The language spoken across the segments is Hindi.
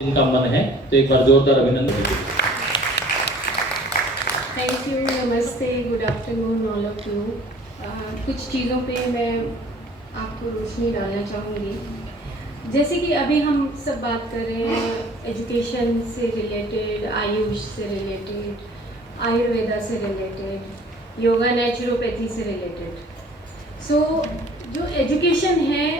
इनका मन है तो एक बार जोरदार अभिनंदन। थैंक यू, नमस्ते, good afternoon all of you. कुछ चीज़ों पे मैं आपको रोशनी डालना चाहूँगी। जैसे कि अभी हम सब बात कर रहे हैं एजुकेशन से रिलेटेड, आयुष से रिलेटेड, आयुर्वेदा से रिलेटेड, योगा नेचुरोपैथी से रिलेटेड। सो जो एजुकेशन है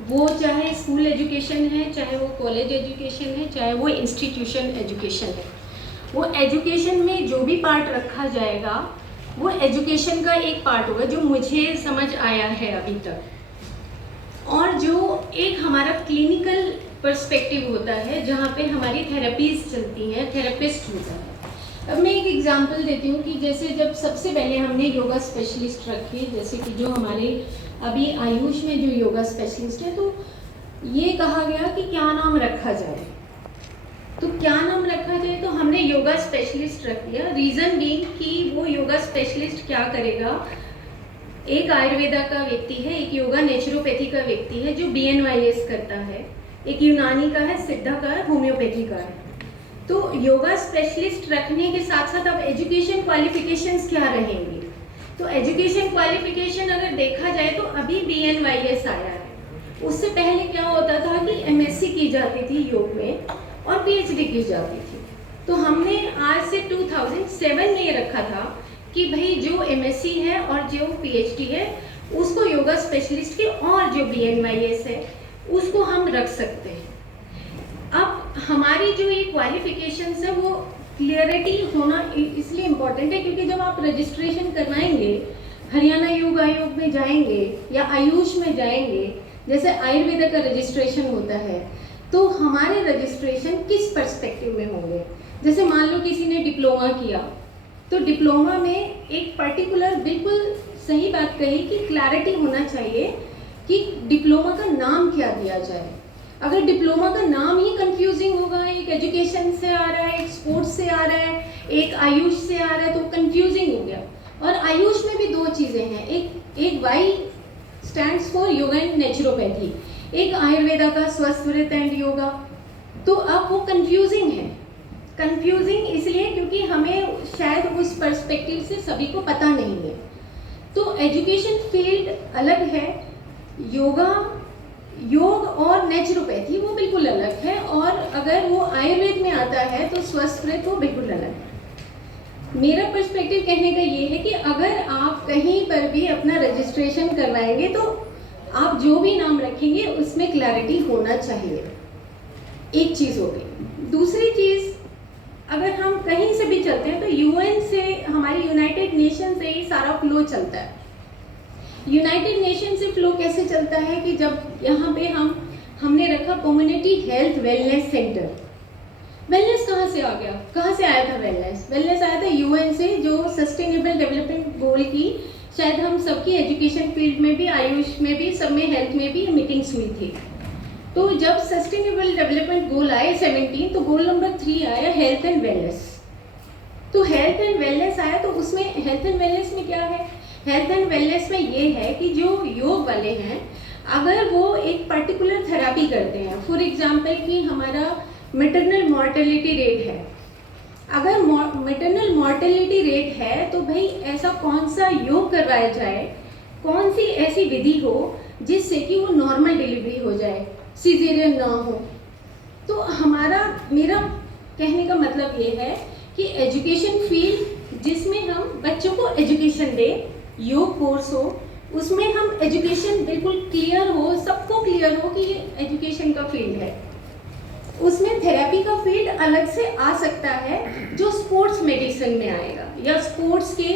वो चाहे स्कूल एजुकेशन है, चाहे वो कॉलेज एजुकेशन है, चाहे वो इंस्टीट्यूशन एजुकेशन है, वो एजुकेशन में जो भी पार्ट रखा जाएगा वो एजुकेशन का एक पार्ट होगा जो मुझे समझ आया है अभी तक। और जो एक हमारा क्लिनिकल पर्सपेक्टिव होता है जहाँ पे हमारी थेरेपीज चलती हैं, थेरेपिस्ट होता है। अब मैं एक एग्जांपल देती हूँ कि जैसे जब सबसे पहले हमने योगा स्पेशलिस्ट रखे, जैसे कि जो हमारे अभी आयुष में जो योगा स्पेशलिस्ट है, तो ये कहा गया कि क्या नाम रखा जाए। तो क्या नाम रखा जाए, तो हमने योगा स्पेशलिस्ट रख दिया। रीज़न बीइंग कि वो योगा स्पेशलिस्ट क्या करेगा, एक आयुर्वेदा का व्यक्ति है, एक योगा नेचुरोपैथी का व्यक्ति है जो BNYS करता है, एक यूनानी का है, सिद्धा का है, होम्योपैथी का है। तो योगा स्पेशलिस्ट रखने के साथ साथ अब एजुकेशन क्वालिफिकेशंस क्या रहेंगी, तो एजुकेशन क्वालिफिकेशन अगर देखा जाए तो अभी BNYS आया है। उससे पहले क्या होता था कि MSc की जाती थी योग में और PhD की जाती थी। तो हमने आज से 2007 में ये रखा था कि भाई जो MSc है और जो PhD है उसको योगा स्पेशलिस्ट के, और जो BNYS है उसको हम रख सकते हैं। अब हमारी जो ये क्वालिफिकेशंस है वो क्लियरिटी होना इसलिए इम्पॉर्टेंट है क्योंकि जब आप रजिस्ट्रेशन करवाएंगे, हरियाणा योग आयोग में जाएंगे या आयुष में जाएंगे, जैसे आयुर्वेदा का रजिस्ट्रेशन होता है, तो हमारे रजिस्ट्रेशन किस पर्सपेक्टिव में होंगे। जैसे मान लो किसी ने डिप्लोमा किया, तो डिप्लोमा में एक पर्टिकुलर, बिल्कुल सही बात कही कि क्लैरिटी होना चाहिए कि डिप्लोमा का नाम क्या दिया जाए। अगर डिप्लोमा का नाम ही कंफ्यूजिंग होगा, एक एजुकेशन से आ रहा है, एक स्पोर्ट्स से आ रहा है, एक आयुष से आ रहा है, तो कंफ्यूजिंग हो गया। और आयुष में भी दो चीज़ें हैं, एक Y stands for yoga and naturopathy, एक आयुर्वेदा का स्वस्थ व्रत एंड योगा। तो अब वो कंफ्यूजिंग है। कंफ्यूजिंग इसलिए क्योंकि हमें शायद उस पर्सपेक्टिव से सभी को पता नहीं है। तो एजुकेशन फील्ड अलग है, योग और नेचुरोपैथी वो बिल्कुल अलग है, और अगर वो आयुर्वेद में आता है तो स्वस्थ व्रत वो बिल्कुल अलग है। मेरा पर्सपेक्टिव कहने का ये है कि अगर आप कहीं पर भी अपना रजिस्ट्रेशन करवाएंगे तो आप जो भी नाम रखेंगे उसमें क्लैरिटी होना चाहिए। एक चीज़ हो गई। दूसरी चीज़, अगर हम कहीं से भी चलते हैं तो UN से, हमारी यूनाइटेड नेशन से ही सारा फ्लो चलता है। यूनाइटेड नेशन से फ्लो कैसे चलता है कि जब यहाँ पे हमने रखा community health wellness centre. Wellness कहाँ से आ गया, कहाँ से आया था वेलनेस आया था UN से, जो सस्टेनेबल डेवलपमेंट गोल की शायद हम सबकी एजुकेशन फील्ड में भी, आयुष में भी, सब में, हेल्थ में भी मीटिंग्स हुई थी। तो जब सस्टेनेबल डेवलपमेंट गोल आए 17, तो गोल नंबर 3 आया हेल्थ एंड वेलनेस। तो हेल्थ एंड वेलनेस आया, तो उसमें हेल्थ एंड वेलनेस में क्या है, हेल्थ एंड वेलनेस में ये है कि जो योग वाले हैं अगर वो एक पर्टिकुलर थेरापी करते हैं, फॉर एग्जांपल कि हमारा मैटरनल मॉर्टेलिटी रेट है, अगर मैटरनल मॉर्टेलिटी रेट है तो भाई ऐसा कौन सा योग करवाया जाए, कौन सी ऐसी विधि हो जिससे कि वो नॉर्मल डिलीवरी हो जाए, सीजेरियन ना हो। तो मेरा कहने का मतलब ये है कि एजुकेशन फील्ड जिसमें हम बच्चों को एजुकेशन दे, योग कोर्स हो, उसमें हम एजुकेशन बिल्कुल क्लियर हो, सबको क्लियर हो कि ये एजुकेशन का फील्ड है। उसमें थेरेपी का फील्ड अलग से आ सकता है जो स्पोर्ट्स मेडिसिन में आएगा या स्पोर्ट्स के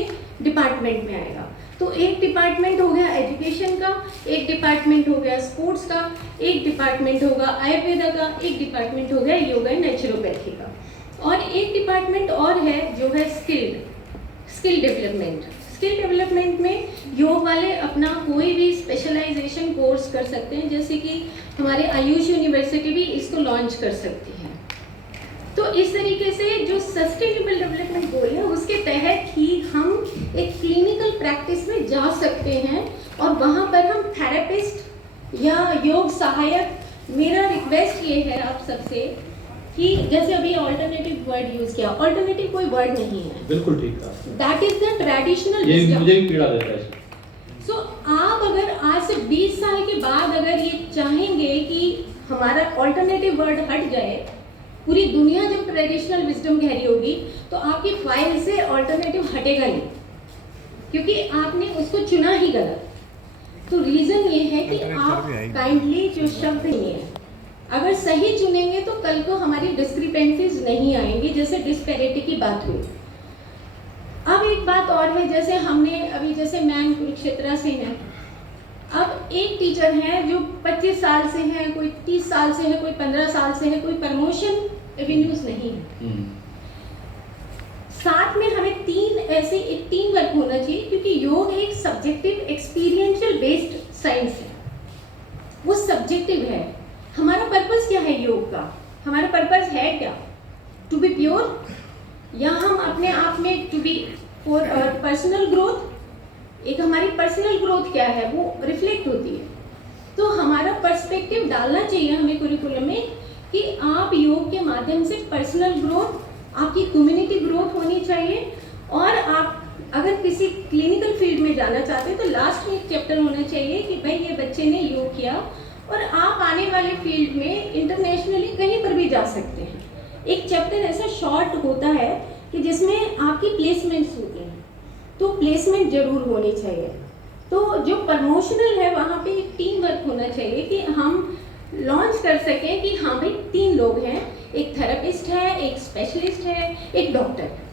डिपार्टमेंट में आएगा। तो एक डिपार्टमेंट हो गया एजुकेशन का, एक डिपार्टमेंट हो गया स्पोर्ट्स का, एक डिपार्टमेंट होगा आयुर्वेदा का, एक डिपार्टमेंट हो गया योगा एंड नेचुरोपैथी का, और एक डिपार्टमेंट और है जो है स्किल डेवलपमेंट। स्किल डेवलपमेंट में योग वाले अपना कोई भी स्पेशलाइजेशन कोर्स कर सकते हैं, जैसे कि हमारे आयुष यूनिवर्सिटी भी इसको लॉन्च कर सकती है। तो इस तरीके से जो सस्टेनेबल डेवलपमेंट गोल है उसके तहत ही हम एक क्लिनिकल प्रैक्टिस में जा सकते हैं, और वहाँ पर हम थेरेपिस्ट या योग सहायक मेरा रिक्वेस्ट ये है आप सबसे कि जैसे अभी ऑल्टरनेटिव वर्ड यूज किया, ऑल्टरनेटिव कोई वर्ड नहीं है, बिल्कुल ठीक था, दैट इज द ट्रेडिशनल ये विजडम। मुझे भी पीड़ा देता है। सो आप अगर आज से 20 साल के बाद अगर ये चाहेंगे कि हमारा ऑल्टरनेटिव वर्ड हट जाए, पूरी दुनिया जब ट्रेडिशनल विजडम कह रही होगी तो आपकी फाइल से ऑल्टरनेटिव हटेगा नहीं, क्योंकि आपने उसको चुना ही गलत। तो रीजन ये है कि आप काइंडली जो शब्द नहीं है, अगर सही चुनेंगे तो कल को हमारी डिस्क्रिपेंसीज नहीं आएंगी, जैसे डिस्पैरिटी की बात हुई। अब एक बात और है, जैसे हमने अभी जैसे मैं कुरुक्षेत्र से हैं, अब एक टीचर है जो 25 साल से है, कोई 30 साल से है, कोई 15 साल से है, कोई प्रमोशन एवेन्यूज नहीं है। साथ में हमें एक टीम वर्क होना चाहिए, क्योंकि योग एक सब्जेक्टिव एक्सपीरियंशियल बेस्ड साइंस है, वो सब्जेक्टिव है। हमारा पर्पस क्या है योग का? हमारा पर्पस है क्या? टू बी प्योर, या हम अपने आप में to be for personal growth? एक हमारी पर्सनल ग्रोथ क्या है वो रिफ्लेक्ट होती है। तो हमारा पर्सपेक्टिव डालना चाहिए हमें कुरिकुलम में कि आप योग के माध्यम से पर्सनल ग्रोथ, आपकी कम्युनिटी ग्रोथ होनी चाहिए। और आप अगर किसी क्लिनिकल फील्ड में जाना चाहते हैं तो लास्ट में एक चैप्टर होना चाहिए कि भाई ये बच्चे ने योग किया और आप आने वाले फील्ड में इंटरनेशनली कहीं पर भी जा सकते हैं। एक चैप्टर ऐसा शॉर्ट होता है कि जिसमें आपकी प्लेसमेंट्स होती हैं, तो प्लेसमेंट जरूर होनी चाहिए। तो जो प्रमोशनल है वहाँ पे एक टीम वर्क होना चाहिए कि हम लॉन्च कर सकें कि हाँ भाई 3 लोग हैं, एक थेरेपिस्ट है, एक स्पेशलिस्ट है, एक डॉक्टर है,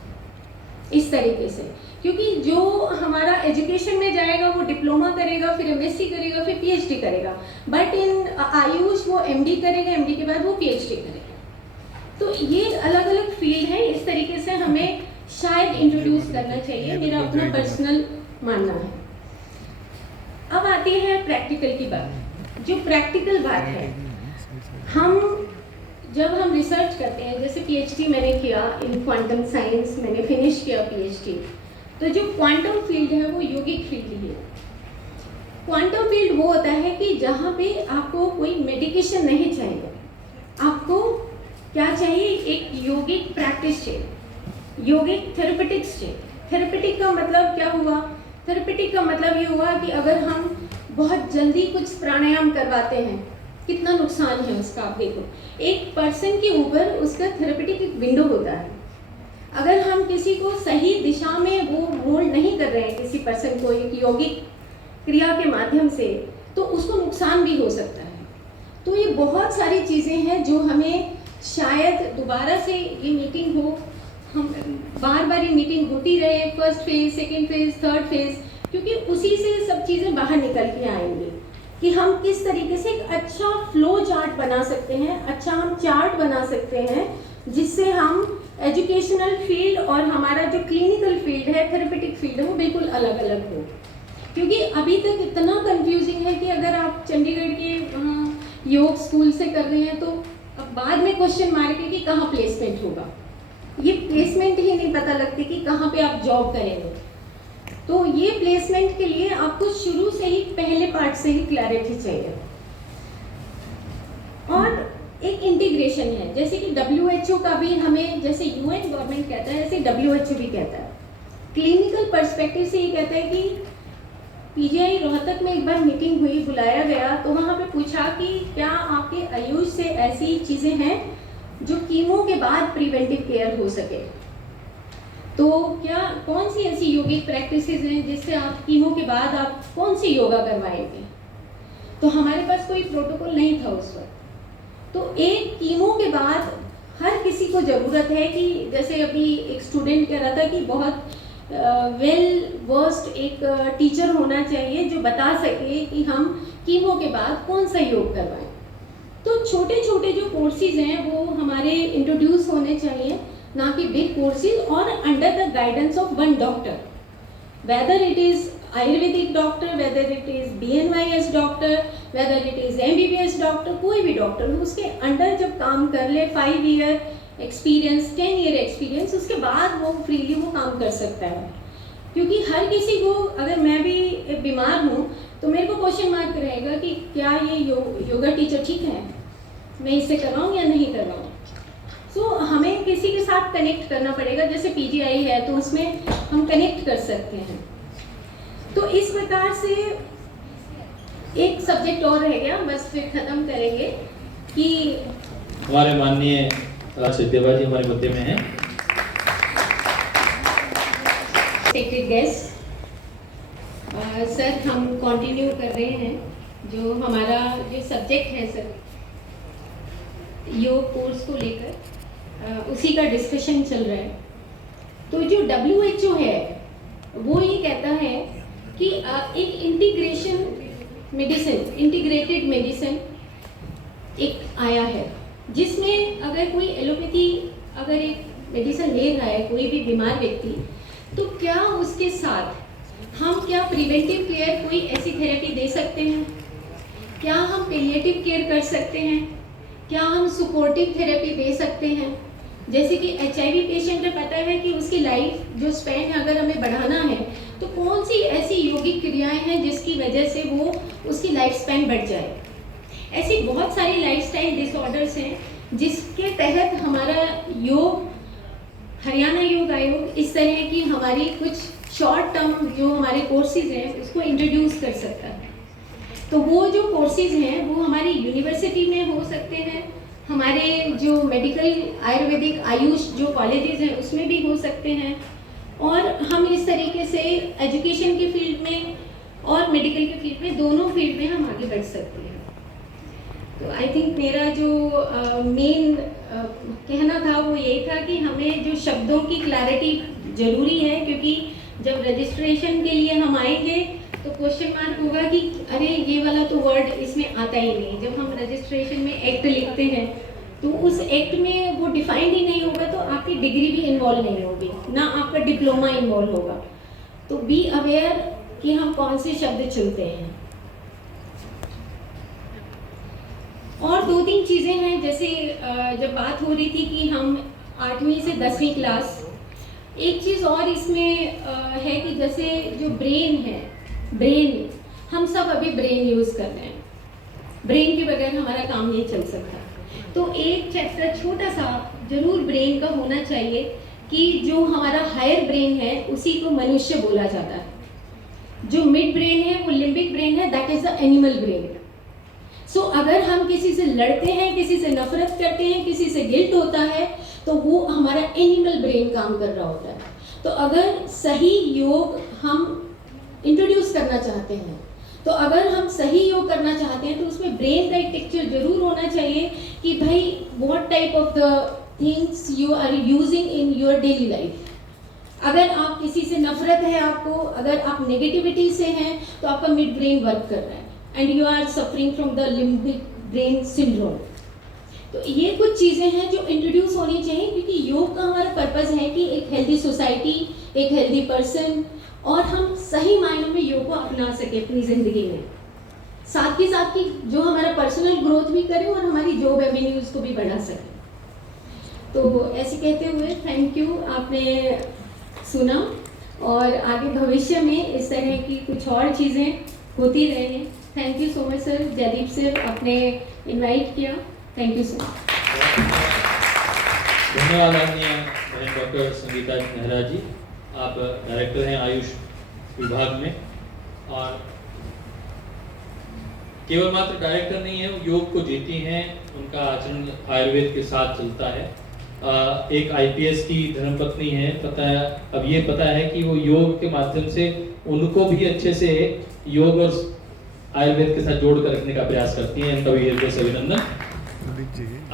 इस तरीके से। क्योंकि जो हमारा एजुकेशन में जाएगा वो डिप्लोमा करेगा, फिर एमएससी करेगा, फिर पीएचडी करेगा, बट इन आयुष वो एमडी करेगा, एमडी के बाद वो पीएचडी करेगा। तो ये अलग अलग फील्ड है, इस तरीके से हमें शायद इंट्रोड्यूस करना चाहिए, मेरा अपना पर्सनल मानना है। अब आती है प्रैक्टिकल की बात। जो प्रैक्टिकल बात है, जब हम रिसर्च करते हैं, जैसे पीएचडी मैंने किया इन क्वांटम साइंस, मैंने फिनिश किया पीएचडी, तो जो क्वांटम फील्ड है वो योगिक फील्ड ही है। क्वांटम फील्ड वो होता है कि जहाँ पे आपको कोई मेडिकेशन नहीं चाहिए, आपको क्या चाहिए? एक योगिक प्रैक्टिस चाहिए, योगिक थेरेपेटिक्स चाहिए। थेरेपेटिक का मतलब क्या हुआ? थेरेपेटिक का मतलब ये हुआ कि अगर हम बहुत जल्दी कुछ प्राणायाम करवाते हैं, कितना नुकसान है उसका। आप देखो, एक पर्सन के ऊपर उसका थेरेपेटिक एक विंडो होता है। अगर हम किसी को सही दिशा में वो मोल्ड नहीं कर रहे हैं, किसी पर्सन को एक यौगिक क्रिया के माध्यम से, तो उसको नुकसान भी हो सकता है। तो ये बहुत सारी चीज़ें हैं जो हमें शायद दोबारा से ये मीटिंग हो, हम बार बार ये मीटिंग होती रहे, first phase, second phase, third phase, क्योंकि उसी से सब चीज़ें बाहर निकल के आएंगी कि हम किस तरीके से एक अच्छा फ्लो चार्ट बना सकते हैं, अच्छा हम चार्ट बना सकते हैं, जिससे हम एजुकेशनल फील्ड और हमारा जो क्लिनिकल फील्ड है, थेरेपेटिक फील्ड है, वो बिल्कुल अलग अलग हो। क्योंकि अभी तक इतना कंफ्यूजिंग है कि अगर आप चंडीगढ़ के योग स्कूल से कर रहे हैं तो अब बाद में क्वेश्चन मार्क है कि कहाँ प्लेसमेंट होगा। ये प्लेसमेंट ही नहीं पता लगती कि कहाँ पे आप जॉब करेंगे। तो ये प्लेसमेंट के लिए आपको शुरू से ही, पहले पार्ट से ही क्लैरिटी चाहिए। और एक इंटीग्रेशन है, जैसे कि WHO का भी हमें, जैसे UN गवर्नमेंट कहता है, ऐसे WHO भी कहता है। क्लिनिकल पर्सपेक्टिव से ये कहता है कि PGI रोहतक में एक बार मीटिंग हुई, बुलाया गया, तो वहाँ पे पूछा कि क्या आपके आयुष से ऐसी चीज़ें हैं जो कीमो के बाद प्रिवेंटिव केयर हो सके। तो क्या कौन सी ऐसी योगिक प्रैक्टिसेस हैं जिससे आप कीमो के बाद आप कौन सी योगा करवाएंगे। तो हमारे पास कोई प्रोटोकॉल नहीं था उस वक्त। तो एक कीमो के बाद हर किसी को ज़रूरत है कि, जैसे अभी एक स्टूडेंट कह रहा था कि बहुत वेल वर्स्ड एक टीचर होना चाहिए जो बता सके कि हम कीमो के बाद कौन सा योग करवाएं। तो छोटे छोटे जो कोर्सेज हैं वो हमारे इंट्रोड्यूस होने चाहिए, ना कि बिग कोर्सेज, और under the guidance of one doctor, whether it is Ayurvedic doctor, whether it is BNYS doctor, whether it is MBBS doctor, कोई भी डॉक्टर हो, उसके अंडर जब काम कर ले, 5 ईयर एक्सपीरियंस, 10 ईयर एक्सपीरियंस, उसके बाद वो फ्रीली वो काम कर सकता है। क्योंकि हर किसी को, अगर मैं भी बीमार हूँ तो मेरे को क्वेश्चन मार्क रहेगा कि क्या ये योगा टीचर ठीक है, मैं इससे कर रहा हूँ या नहीं कर रहा हूँ। सो हमें किसी के साथ कनेक्ट करना पड़ेगा, जैसे पीजीआई है तो उसमें हम कनेक्ट कर सकते हैं। तो इस प्रकार से एक सब्जेक्ट और रह गया, बस फिर ख़त्म करेंगे कि हमारे माननीय सत्यदेवा जी हमारे मध्य में हैं। रिस्पेक्टेड गेस्ट, सर हम कंटिन्यू कर रहे हैं जो हमारा जो सब्जेक्ट है सर योग कोर्स को लेकर, उसी का डिस्कशन चल रहा है। तो जो WHO है वो ये कहता है कि एक इंटीग्रेशन मेडिसिन, इंटीग्रेटेड मेडिसिन एक आया है, जिसमें अगर कोई एलोपैथी अगर एक मेडिसिन ले रहा है कोई भी बीमार व्यक्ति, तो क्या उसके साथ हम क्या प्रिवेंटिव केयर कोई ऐसी थेरेपी दे सकते हैं, क्या हम पैलिएटिव केयर कर सकते हैं, क्या हम सपोर्टिव थेरेपी दे सकते हैं। जैसे कि HIV पेशेंट में पता है कि उसकी लाइफ जो स्पैन है अगर हमें बढ़ाना है तो कौन सी ऐसी योगिक क्रियाएं हैं जिसकी वजह से वो उसकी लाइफ स्पैन बढ़ जाए। ऐसी बहुत सारी लाइफस्टाइल डिसऑर्डर्स हैं जिसके तहत हमारा योग, हरियाणा योग आयोग इस तरह की हमारी कुछ शॉर्ट टर्म जो हमारे कोर्सेज हैं उसको इंट्रोड्यूस कर सकता है। तो वो जो कोर्सेज हैं वो हमारी यूनिवर्सिटी में हो सकते हैं, हमारे जो मेडिकल आयुर्वेदिक आयुष जो कॉलेजेस हैं उसमें भी हो सकते हैं, और हम इस तरीके से एजुकेशन के फील्ड में और मेडिकल के फील्ड में, दोनों फील्ड में हम आगे बढ़ सकते हैं। तो आई थिंक मेरा जो मेन कहना था वो यही था कि हमें जो शब्दों की क्लैरिटी ज़रूरी है, क्योंकि जब रजिस्ट्रेशन के लिए हम आएंगे तो क्वेश्चन मार्क होगा कि अरे ये वाला तो वर्ड इसमें आता ही नहीं। जब हम रजिस्ट्रेशन में एक्ट लिखते हैं तो उस एक्ट में वो डिफाइंड ही नहीं होगा, तो आपकी डिग्री भी इन्वॉल्व नहीं होगी, ना आपका डिप्लोमा इन्वॉल्व होगा। तो बी अवेयर कि हम कौन से शब्द चुनते हैं। और 2-3 चीज़ें हैं, जैसे जब बात हो रही थी कि हम 8वीं से 10वीं क्लास, एक चीज़ और इसमें है कि जैसे जो ब्रेन है, ब्रेन हम सब अभी ब्रेन यूज़ कर रहे हैं, ब्रेन के बगैर हमारा काम नहीं चल सकता। तो एक चैप्टर छोटा सा जरूर ब्रेन का होना चाहिए कि जो हमारा हायर ब्रेन है उसी को मनुष्य बोला जाता है, जो मिड ब्रेन है वो लिम्बिक ब्रेन है, that is the animal brain. So अगर हम किसी से लड़ते हैं, किसी से नफरत करते हैं, किसी से गिल्ट होता है, तो वो हमारा एनिमल ब्रेन काम कर रहा होता है। तो अगर सही योग हम इंट्रोड्यूस करना चाहते हैं, तो अगर हम सही योग करना चाहते हैं तो उसमें ब्रेन का एक पिक्चर जरूर होना चाहिए कि भाई what type of the things you are using in your daily life. अगर आप किसी से नफरत है आपको, अगर आप नेगेटिविटी से हैं, तो आपका मिड ब्रेन वर्क कर रहा है and you are suffering from the limbic brain syndrome. तो ये कुछ चीज़ें हैं जो इंट्रोड्यूस होनी चाहिए, क्योंकि योग का हमारा पर्पस है कि एक हेल्दी सोसाइटी, एक हेल्दी पर्सन, और हम सही मायनों में योग को अपना सके अपनी ज़िंदगी में, साथ ही साथ कि जो हमारा पर्सनल ग्रोथ भी करें और हमारी जॉब एवेन्यूज़ को भी बढ़ा सके। तो ऐसे कहते हुए थैंक यू, आपने सुना, और आगे भविष्य में इस तरह की कुछ और चीज़ें होती रहें। Thank you so much sir, Jaideep sir आपने इनवाइट किया, थैंक यू सो मच। धन्यवाद आदरणीय डॉक्टर संगीता नेहरा जी, आप डायरेक्टर हैं आयुष विभाग में, और केवल मात्र डायरेक्टर नहीं है, योग को जीती हैं, उनका आचरण आयुर्वेद के साथ चलता है। एक IPS की धर्मपत्नी है, पता है, अब ये पता है कि वो योग के माध्यम से उनको भी अच्छे से योग और आयुर्वेद के साथ जोड़ कर रखने का प्रयास करती हैं। इनका भी हृदय से अभिनंदन।